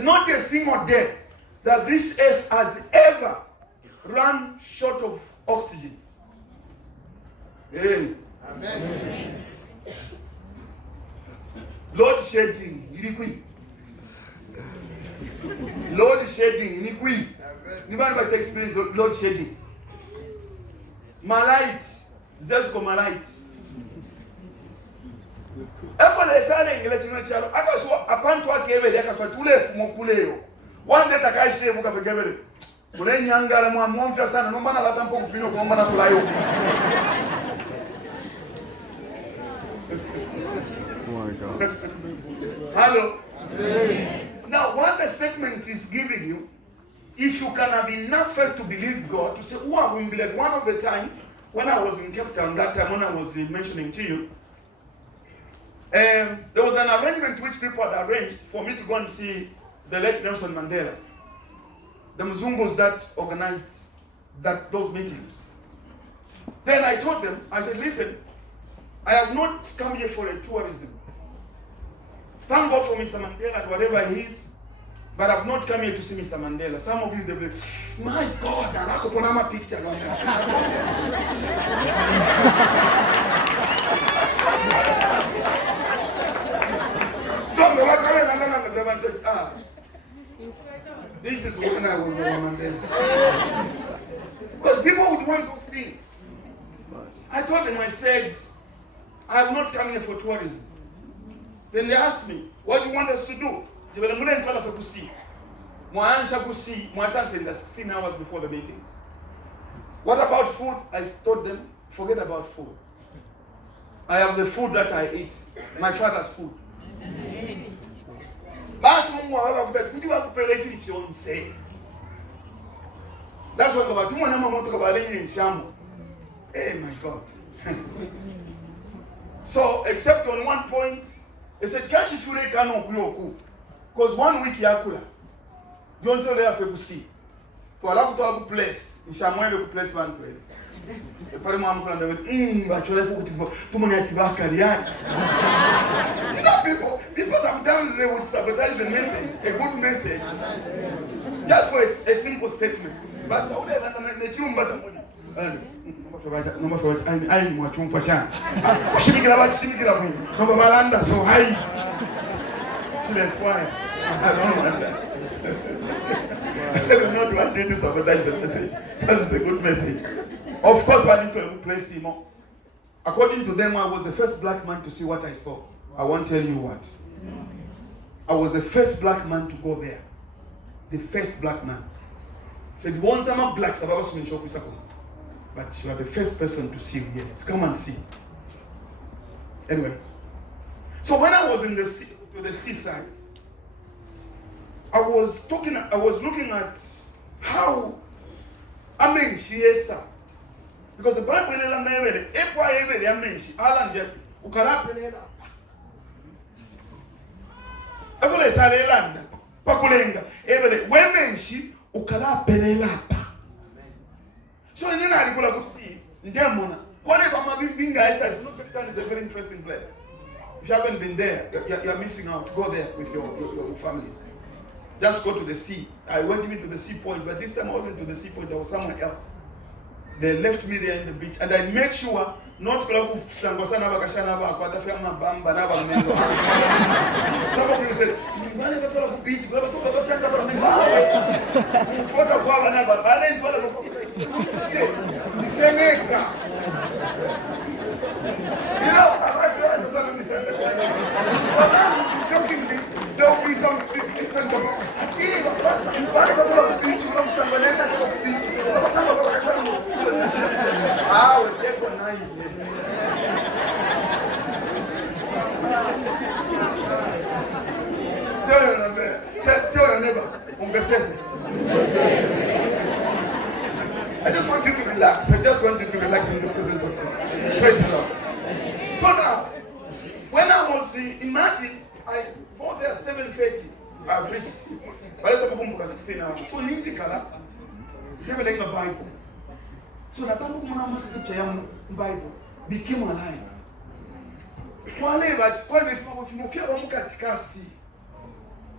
There's not a single day that this earth has ever run short of oxygen. Amen. Amen. Load shedding, load shedding, anybody experience load shedding? Malite, Zesco Malite. Apple sale ngile chalo akaso abantu akebele akatule fumo kuleo wande takaishe muka bekebele kule nyangala mwa mwamfya sana nomba na lata mpo kufino kuomba na kulayo. Oh my God. Hello. Now what the statement is giving you, if you can have enough faith to believe God, to say, who are we believe? One of the times when I was in Cape Town, that time when I was mentioning to you, there was an arrangement which people had arranged for me to go and see the late Nelson Mandela. The Mzungus that organized those meetings. Then I told them, I said, listen, I have not come here for a tourism. Thank God for Mr. Mandela and whatever he is, but I've not come here to see Mr. Mandela. Some of you, they'll be like, my God, I like to put on my picture. This is when I was a Mandela. Because people would want those things. I told them, I said, I have not come here for tourism. Then they asked me, what do you want us to do? They were like, to see. Said 16 hours before the meetings. What about food? I told them, forget about food. I have the food that I eat, my father's food. That's what I'm about in Shamu. Hey, my God. So, except on one point, they said, can't you feel like because 1 week yakula. Don't say they have to see. To allow to have a place. In Shamu, have a place one place. The Paramount but you're too many You know, people sometimes they would sabotage the message, a good message, just for a simple statement. But the so high. I don't want that. I do not want you to sabotage the message. That is a good message. Of course, I need to place him. According to them, I was the first black man to see what I saw. I won't tell you what. I was the first black man to go there. The first black man. Said once I'm a black, but you are the first person to see here. Come and see. Anyway, so when I was in the sea, to the seaside, I was looking at how she is. Because the Bible is a very interesting place. If you haven't been there, you're missing out. Go there with your families. Just go to the sea. I went even to the sea point, but this time I wasn't to the sea point, I was somewhere else. They left me there in the beach, and I made sure not to go Some of you said, beach, you know, there will be some decent Tell your neighbor, I just want you to relax. I just want you to relax in the presence of God. Praise the Lord. So now, when I was imagine, I bought there 7:30. I've reached. But let's go 16 hours. So ninja color, never like the Bible. So that time when scripture Bible became alive.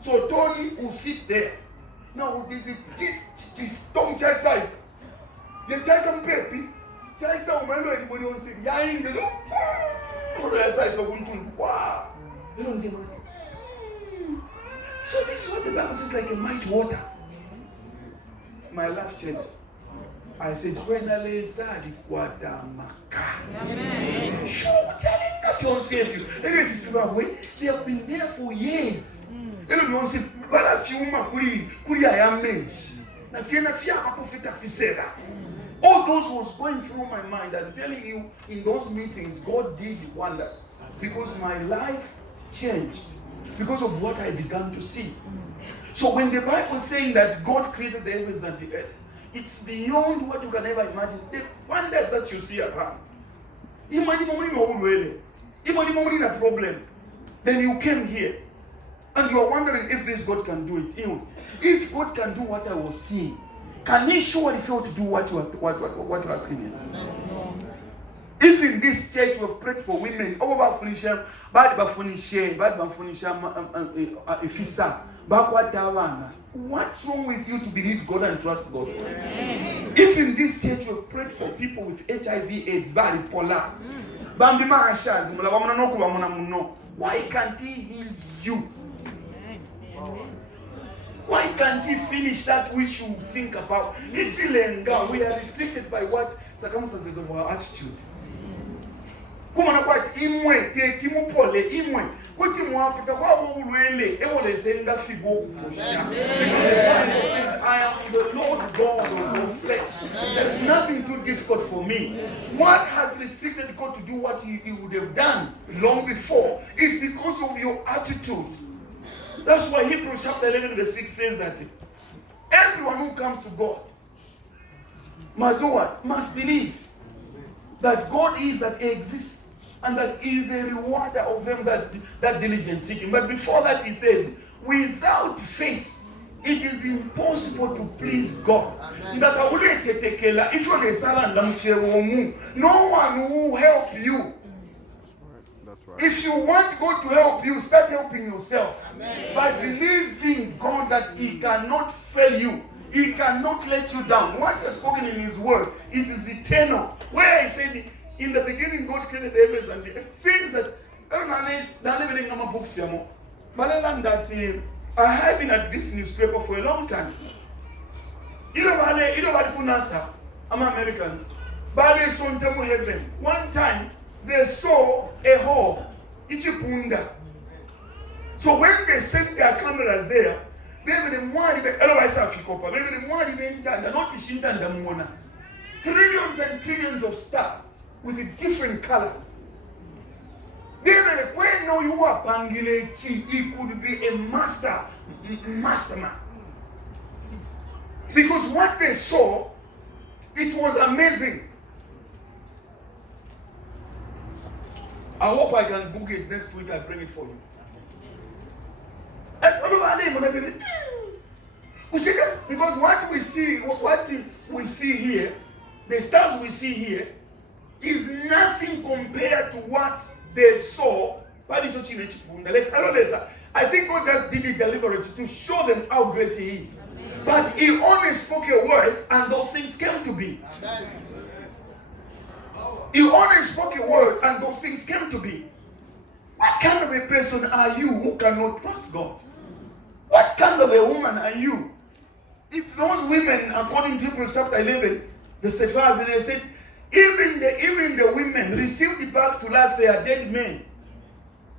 So Tony will sit there. Now, this don't chase size. You chase some baby. Chase some man anybody on sit. Ya in the look. Or else I saw one. Wow. You don't give money. So this is what the Bible says, like a mighty water. My life changed. I said, when I lay inside the water, sure, telling if you don't save you. And if you feel away, they have been there for years. They don't say, but a few could I am mensch. Na fear prophet Fisera. All those was going through my mind. I'm telling you, in those meetings, God did wonders. Because my life changed. Because of what I began to see. So when the Bible is saying that God created the heavens and the earth, it's beyond what you can ever imagine. The wonders that you see around. Imagine a problem. Then you came here. And you are wondering if this God can do it. If God can do what I was seeing, can He surely fail to do what you are seeing? If in this church you have prayed for women, what's wrong with you to believe God and trust God? If in this church you have prayed for people with HIV/AIDS, why can't He heal you? Why can't He finish that which you think about? We are restricted by what circumstances of our attitude. Because I am the Lord God of your flesh. There is nothing too difficult for me. What has restricted God to do what He would have done long before is because of your attitude. That's why Hebrews chapter 11 verse 6 says that everyone who comes to God must believe that God is, that He exists, and that He is a rewarder of them that diligent seek Him. But before that He says, without faith, it is impossible to please God. If no one will help you. Right. If you want God to help you, start helping yourself. Amen. By believing God that He cannot fail you. He cannot let you down. What He has spoken in His word, it is eternal. Where I said, in the beginning God created the heavens and the earth. Things that I have been at this newspaper for a long time. You know what I'm Americans. One time, they saw a hole. So when they sent their cameras there, trillions and trillions of stars with different colors. Then when you are Pangilechi, he could be a masterman. Because what they saw, it was amazing. I hope I can book it next week. I bring it for you. Because what we see here, the stars we see here, is nothing compared to what they saw. I think God just did it deliberately to show them how great He is. But He only spoke a word, and those things came to be. He only spoke a word and those things came to be. What kind of a person are you who cannot trust God? What kind of a woman are you? If those women, according to Hebrews chapter 11, verse 5, they said, even the women received back to life their dead men.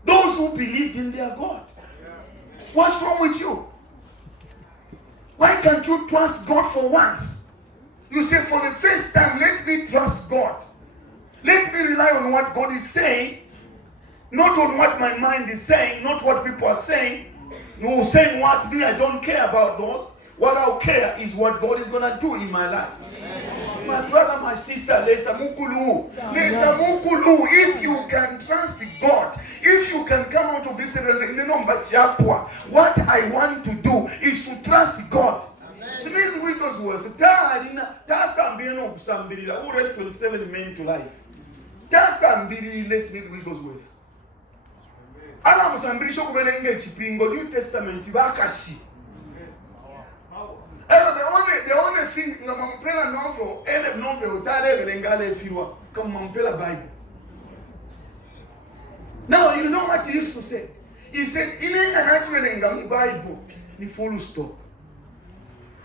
Those who believed in their God. What's wrong with you? Why can't you trust God for once? You say, for the first time, let me trust God. Let me rely on what God is saying, not on what my mind is saying, not what people are saying. No, saying what me, I don't care about those. What I'll care is what God is going to do in my life. Amen. My brother, my sister, Lesa Mukulu, if you can trust God, if you can come out of this, what I want to do is to trust God. Smith Wigglesworth, who rest 27 men to life. That's Smith Wigglesworth. ana musambirisho kubelenga ekipingo New Testament bakashi. The only thing nga mampela novel, ele novel utale belenga efirwa kama mampela Bible. Now you know what he used to say. He said, "Inenga nachwelenga Bible ni full stop."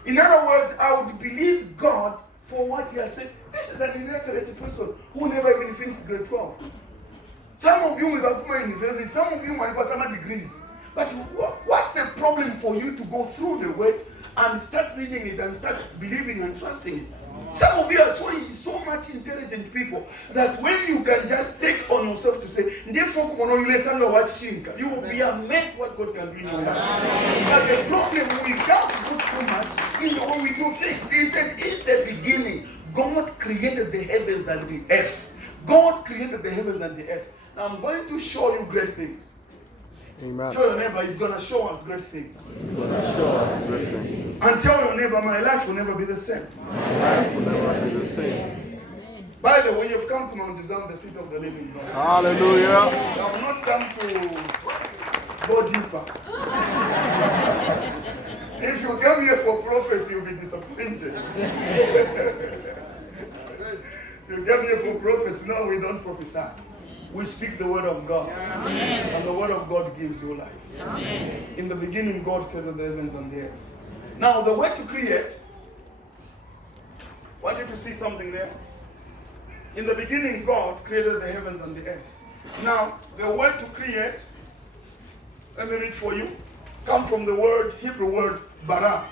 In other words, I would believe God for what he has said. This is an illiterate person who never even finished grade 12. Some of you will go to university, some of you might have degrees. But what's the problem for you to go through the word and start reading it and start believing and trusting it? Some of you are so much intelligent people that when you can just take on yourself to say, you will be amazed what God can do in your life. But the problem, we can't put too much in the way we do things. He said, in the beginning, God created the heavens and the earth. God created the heavens and the earth. Now I'm going to show you great things. Amen. Tell your neighbor, he's going to show us great things. He's going to show us great things. And tell your neighbor, my life will never be the same. My life will never be the same. By the way, you've come to Mount Zion, the seat of the living God. Hallelujah. You have not come to go deeper. If you come here for prophecy, you'll be disappointed. You come here for prophecy. No, we don't prophesy. We speak the word of God. Amen. And the word of God gives you life. Amen. In the beginning, God created the heavens and the earth. Now, the word to create, I want you to see something there. In the beginning, God created the heavens and the earth. Now, the word to create, let me read for you, comes from the word, Hebrew word, bara.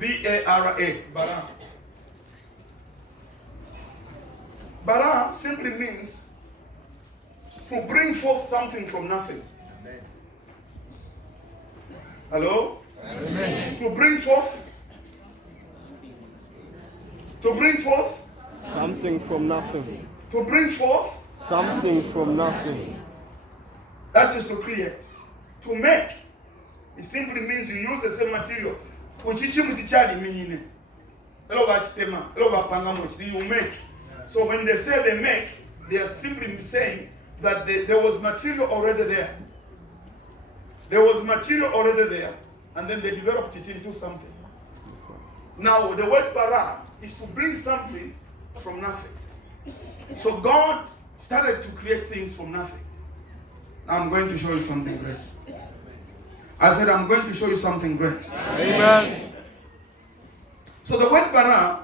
B-A-R-A, bara. Bara simply means to bring forth something from nothing. Amen. Hello? Amen. To bring forth something from nothing. To bring forth something from nothing. That is to create. To make, it simply means you use the same material. You make. So when they say they make, they are simply saying that there was material already there. There was material already there, and then they developed it into something. Now, the word bara is to bring something from nothing. So God started to create things from nothing. Now I'm going to show you something great. I said I'm going to show you something great. Amen. So the word bara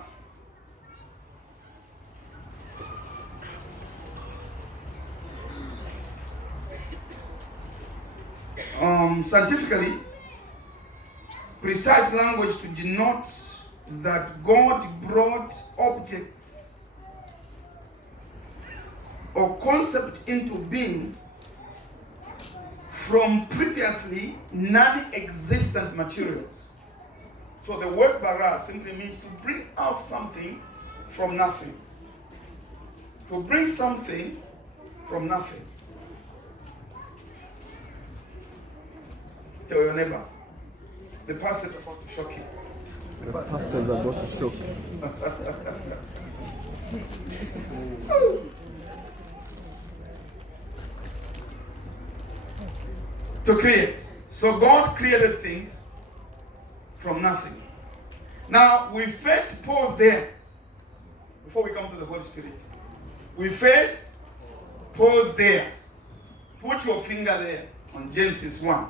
scientifically, precise language to denote that God brought objects or concept into being from previously non-existent materials. So the word bara simply means to bring out something from nothing. To bring something from nothing. Tell your neighbor, the pastor is about to shock you. The pastor is about to shock you. To create. So God created things from nothing. Now, we first pause there before we come to the Holy Spirit. We first pause there. Put your finger there on Genesis 1.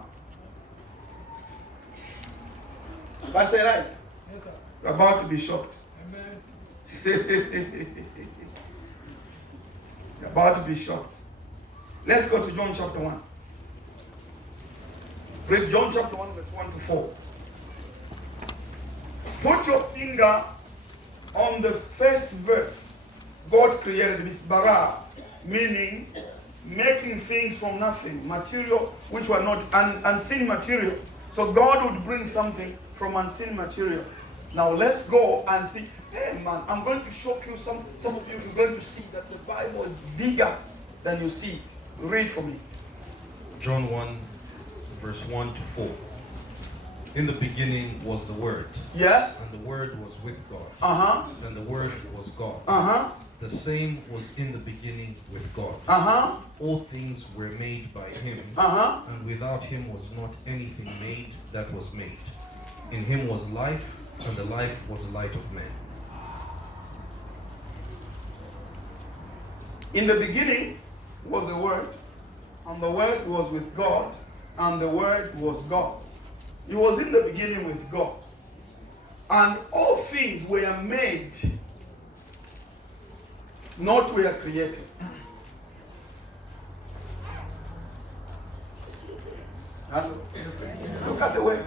Pastor Eli, yes, sir. You're about to be shocked. Amen. You're about to be shocked. Let's go to John chapter 1. Read John chapter 1, verse 1 to 4. Put your finger on the first verse. God created this bara, meaning making things from nothing, material which were not unseen material. So God would bring something from unseen material. Now let's go and see. Hey man, I'm going to shock you. Some of you are going to see that the Bible is bigger than you see it. Read for me. John 1, verse 1 to 4. In the beginning was the Word. Yes. And the Word was with God. Uh-huh. And the Word was God. Uh-huh. The same was in the beginning with God. Uh-huh. All things were made by him, Uh-huh. and without him was not anything made that was made. In him was life, and the life was the light of men. In the beginning was the Word, and the Word was with God, and the Word was God. He was in the beginning with God. And all things were made, not were created. Hello? Look at the word.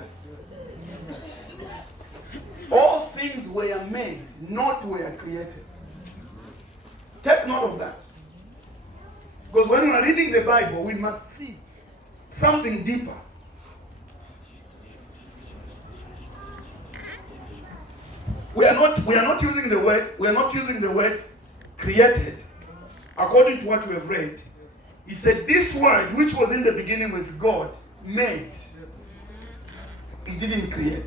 All things were made, not were created. Take note of that. Because when we are reading the Bible, we must see something deeper. We are not using the word created according to what we have read. He said this word which was in the beginning with God made. He didn't create.